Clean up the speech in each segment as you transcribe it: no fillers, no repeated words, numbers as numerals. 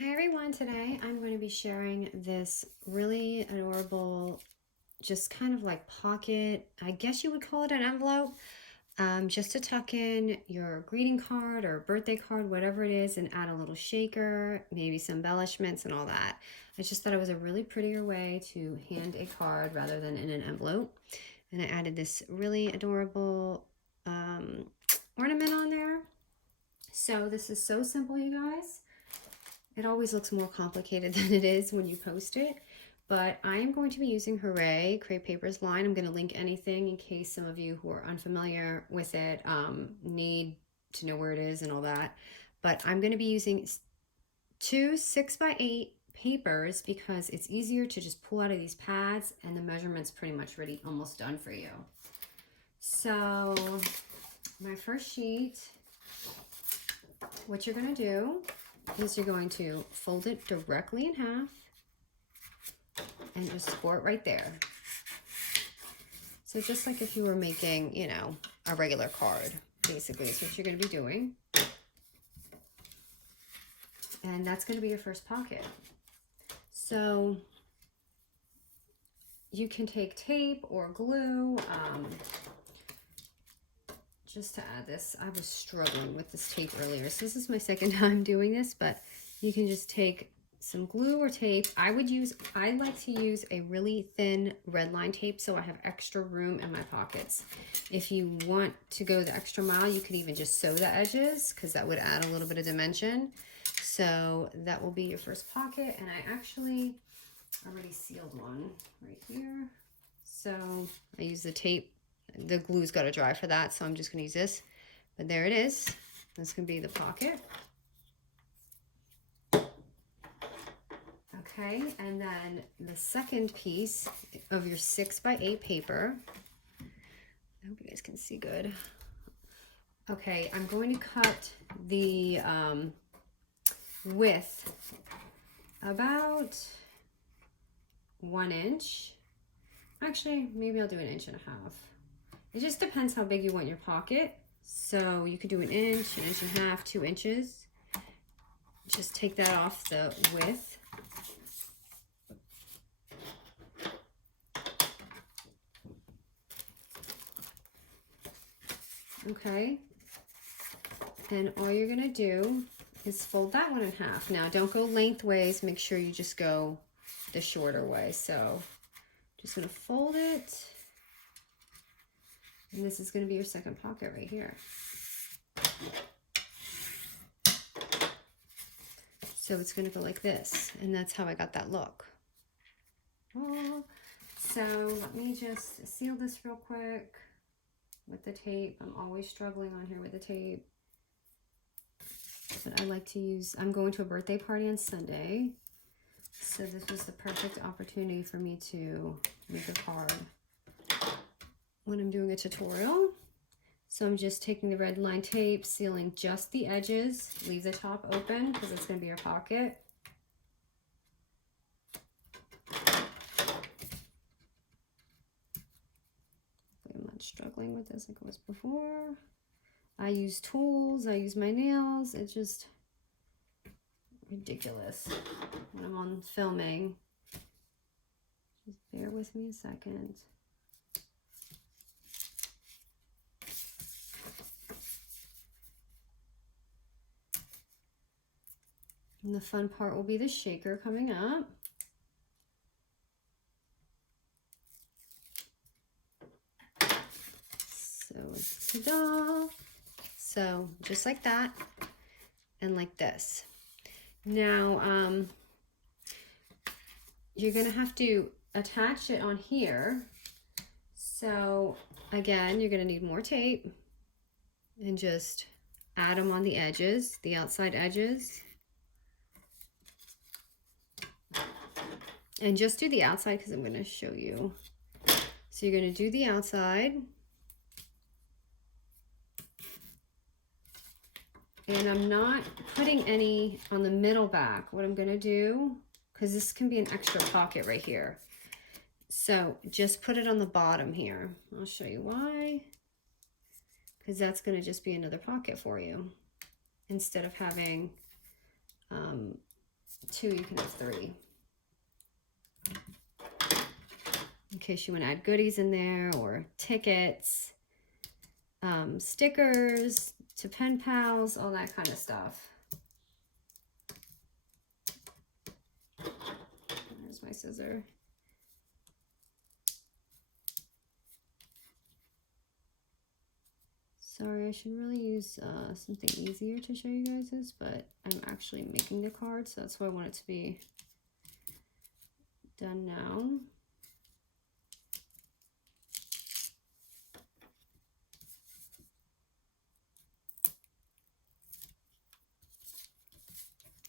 Hi everyone, today I'm going to be sharing this really adorable, just kind of like pocket, I guess you would call it an envelope, just to tuck in your greeting card or birthday card, whatever it is, and add a little shaker, maybe some embellishments and all that. I just thought it was a really prettier way to hand a card rather than in an envelope. And I added this really adorable ornament on there. So this is so simple, you guys. It always looks more complicated than it is when you post it, but I am going to be using Hooray Crepe Papers line. I'm going to link anything in case some of you who are unfamiliar with it need to know where it is and all that. But I'm going to be using two 6x8 papers because it's easier to just pull out of these pads, and the measurement's pretty much ready, almost done for you. So my first sheet, what you're going to do is you're going to fold it directly in half and just score it right there. So just like if you were making, you know, a regular card, basically is what you're going to be doing. And that's going to be your first pocket. So you can take tape or glue, just to add this. I was struggling with this tape earlier, so this is my second time doing this, but you can just take some glue or tape. I like to use a really thin red line tape so I have extra room in my pockets. If you want to go the extra mile, you could even just sew the edges because that would add a little bit of dimension. So that will be your first pocket, and I actually already sealed one right here. So I use the tape. The glue's got to dry for that, so I'm just going to use this. But there it is. This can be the pocket. Okay, and then the second piece of your 6x8 paper. I hope you guys can see good. Okay, I'm going to cut the width about 1 inch. Actually, maybe I'll do 1.5 inches. It just depends how big you want your pocket. So you could do 1 inch, 1.5 inches, 2 inches. Just take that off the width. Okay. And all you're gonna do is fold that one in half. Now don't go lengthways, make sure you just go the shorter way. So just gonna fold it. And this is going to be your second pocket right here. So it's going to go like this. And that's how I got that look. Oh, so let me just seal this real quick with the tape. I'm always struggling on here with the tape. But I like to use, I'm going to a birthday party on Sunday. So this was the perfect opportunity for me to make a card when I'm doing a tutorial. So I'm just taking the red line tape, sealing just the edges, leave the top open because it's going to be your pocket. I'm not struggling with this like I was before. I use tools, I use my nails. It's just ridiculous when I'm on filming. Just bear with me a second. And the fun part will be the shaker coming up. So, ta-da! So, just like that, and like this. Now, you're gonna have to attach it on here. So, again, you're gonna need more tape, and just add them on the edges, the outside edges. And just do the outside because I'm going to show you. So you're going to do the outside. And I'm not putting any on the middle back. What I'm going to do, because this can be an extra pocket right here. So just put it on the bottom here. I'll show you why. Because that's going to just be another pocket for you. Instead of having 2, you can have 3. In case you want to add goodies in there, or tickets, stickers to pen pals, all that kind of stuff. There's my scissor. Sorry, I should really use something easier to show you guys this, but I'm actually making the card, so that's why I want it to be done now.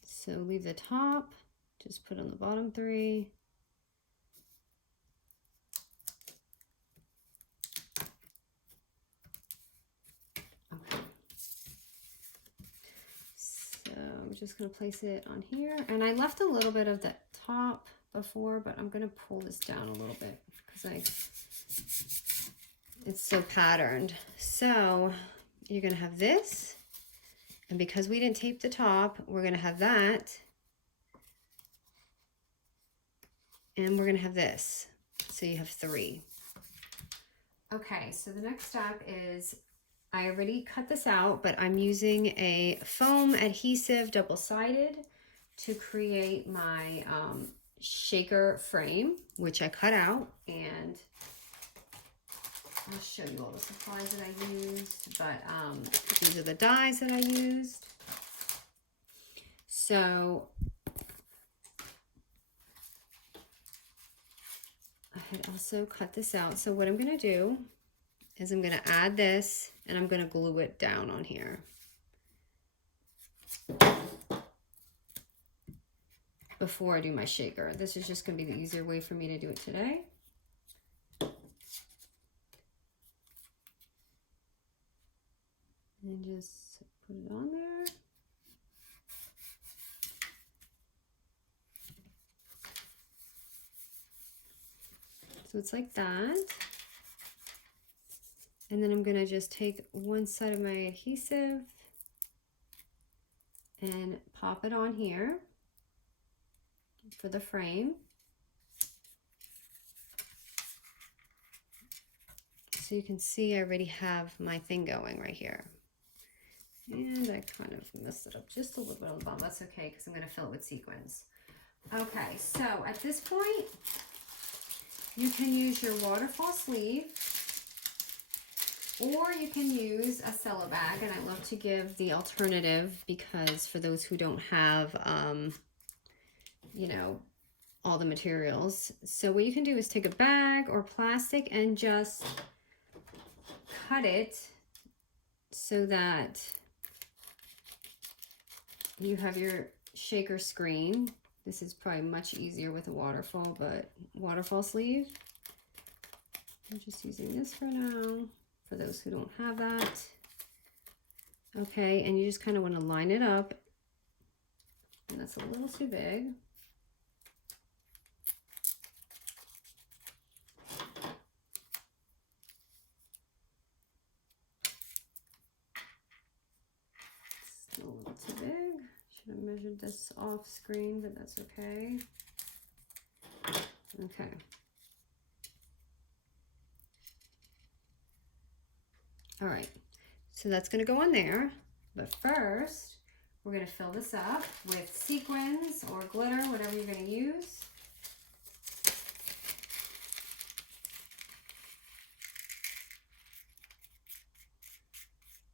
So leave the top, just put on the bottom 3. Okay. So I'm just gonna place it on here. And I left a little bit of the top before, but I'm gonna pull this down a little bit because it's so patterned. So you're gonna have this. And because we didn't tape the top, we're gonna have that. And we're gonna have this. So you have 3. Okay, so the next step is, I already cut this out, but I'm using a foam adhesive double-sided to create my shaker frame, which I cut out, and I'll show you all the supplies that I used, but these are the dies that I used. So I had also cut this out. So what I'm gonna do is I'm gonna add this and I'm gonna glue it down on here. Before I do my shaker. This is just gonna be the easier way for me to do it today. And just put it on there. So it's like that. And then I'm gonna just take one side of my adhesive and pop it on here for the frame. So you can see I already have my thing going right here. And I kind of messed it up just a little bit on the bottom. That's okay, because I'm going to fill it with sequins. Okay, so at this point, you can use your waterfall sleeve, or you can use a cello bag. And I love to give the alternative, because for those who don't have, you know, all the materials. So what you can do is take a bag or plastic and just cut it so that you have your shaker screen. This is probably much easier with a waterfall, but waterfall sleeve. I'm just using this for now, for those who don't have that. Okay, and you just kind of want to line it up. And that's a little too big. Still a little too big. Should have measured this off screen, but that's okay. Okay. All right, so that's gonna go on there, but first we're gonna fill this up with sequins or glitter, whatever you're gonna use.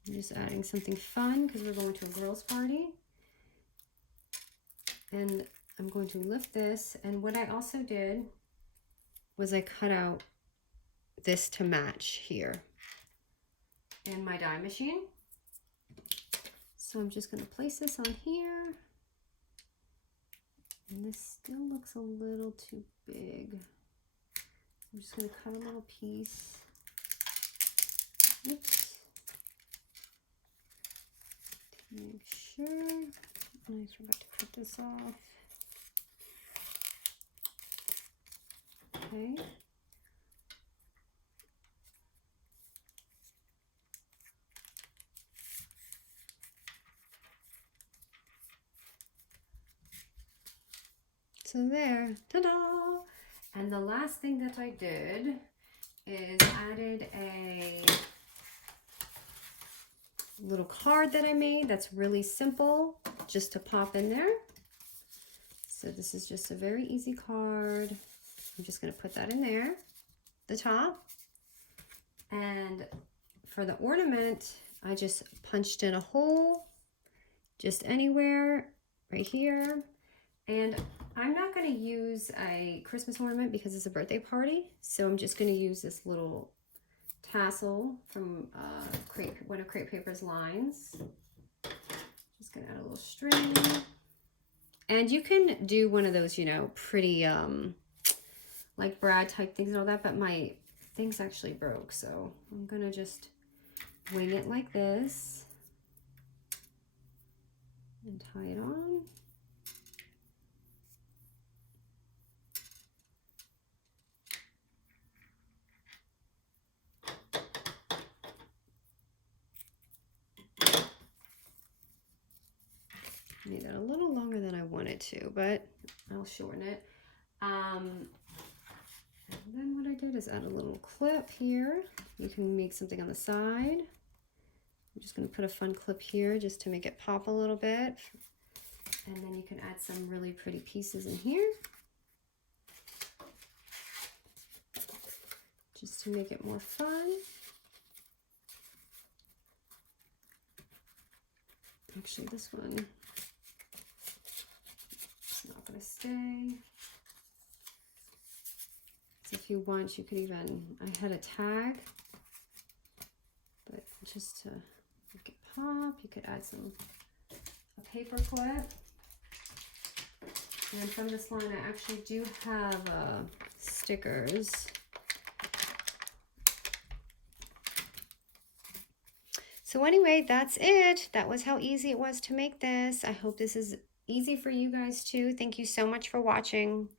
I'm just adding something fun because we're going to a girls' party. And I'm going to lift this, and what I also did was I cut out this to match here in my die machine. So I'm just going to place this on here, and this still looks a little too big. I'm just going to cut a little piece. Oops. To make sure. I forgot to cut this off. Okay. So there, ta-da! And the last thing that I did is added a little card that I made that's really simple, just to pop in there. So this is just a very easy card. I'm just going to put that in there, the top. And for the ornament, I just punched in a hole, just anywhere, right here. And I'm not going to use a Christmas ornament because it's a birthday party. So I'm just going to use this little tassel from one of Crepe Paper's lines. Just going to add a little string. And you can do one of those, you know, pretty like brad type things and all that, but my thing's actually broke. So I'm going to just wing it like this and tie it on. Made that a little longer than I wanted to, but I'll shorten it. And then what I did is add a little clip here. You can make something on the side. I'm just going to put a fun clip here just to make it pop a little bit. And then you can add some really pretty pieces in here, just to make it more fun. Actually, this one is not going to stay. So if you want, you could even, I had a tag, but just to make it pop, you could add a paper clip. And from this line, I actually do have stickers. So anyway, that's it. That was how easy it was to make this. I hope this is easy for you guys too. Thank you so much for watching.